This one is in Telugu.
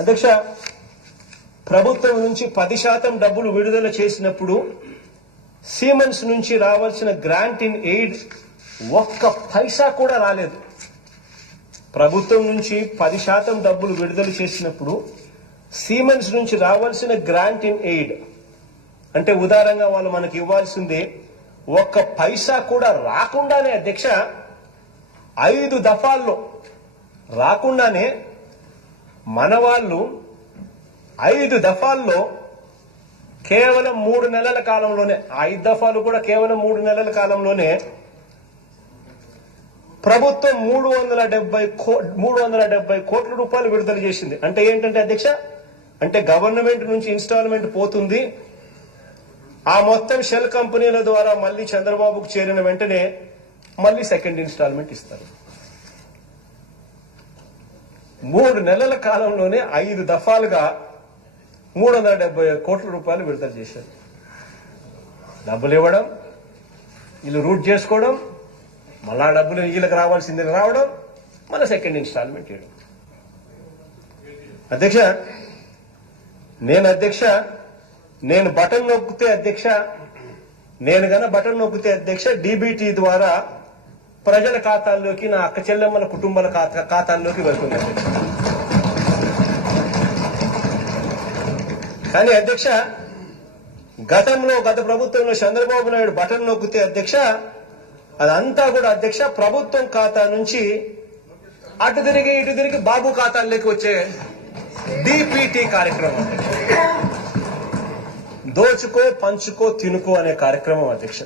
అధ్యక్ష, ప్రభుత్వం నుంచి 10% డబ్బులు విడుదల చేసినప్పుడు సీమెన్స్ నుంచి రావాల్సిన గ్రాంట్ ఇన్ ఎయిడ్ ఒక్క పైసా కూడా రాలేదు. ప్రభుత్వం నుంచి 10% డబ్బులు విడుదల చేసినప్పుడు సీమెన్స్ నుంచి రావాల్సిన గ్రాంట్ ఇన్ ఎయిడ్ అంటే ఉదారంగా వాళ్ళు మనకి ఇవ్వాల్సిందే ఒక్క పైసా కూడా రాకుండానే అధ్యక్ష 5 దఫాల్లో రాకుండానే మన వాళ్ళు 5 దఫాల్లో కేవలం 3 నెలల కాలంలోనే 5 దఫాలు కూడా కేవలం 3 నెలల కాలంలోనే ప్రభుత్వం 370 కోట్ల రూపాయలు విడుదల చేసింది. అంటే ఏంటంటే అధ్యక్ష, అంటే గవర్నమెంట్ నుంచి ఇన్స్టాల్మెంట్ పోతుంది, ఆ మొత్తం షెల్ కంపెనీల ద్వారా మళ్ళీ చంద్రబాబుకు చేరిన వెంటనే మళ్ళీ సెకండ్ ఇన్స్టాల్మెంట్ ఇస్తారు. 3 నెలల కాలంలోనే 5 దఫాలుగా 370 కోట్ల రూపాయలు విడుదల చేశారు. డబ్బులు ఇవ్వడం, వీళ్ళు రూట్ చేసుకోవడం, మళ్ళా డబ్బులు వీళ్ళకి రావాల్సింది రావడం, మళ్ళీ సెకండ్ ఇన్స్టాల్మెంట్ చేయడం. అధ్యక్ష, నేను బటన్ నొక్కితే అధ్యక్ష డీబీటీ ద్వారా ప్రజల ఖాతాల్లోకి, నా అక్క చెల్లెమ్మల కుటుంబాల ఖాతాల్లోకి వెళ్తుంది అధ్యక్ష. కానీ అధ్యక్ష, గత ప్రభుత్వంలో చంద్రబాబు నాయుడు బటన్ నొక్కితే అధ్యక్ష అదంతా కూడా అధ్యక్ష ప్రభుత్వం ఖాతా నుంచి అటు తిరిగి బాబు ఖాతాల్లోకి వచ్చే డిపిటి కార్యక్రమం, దోచుకో పంచుకో తినుకో అనే కార్యక్రమం అధ్యక్ష.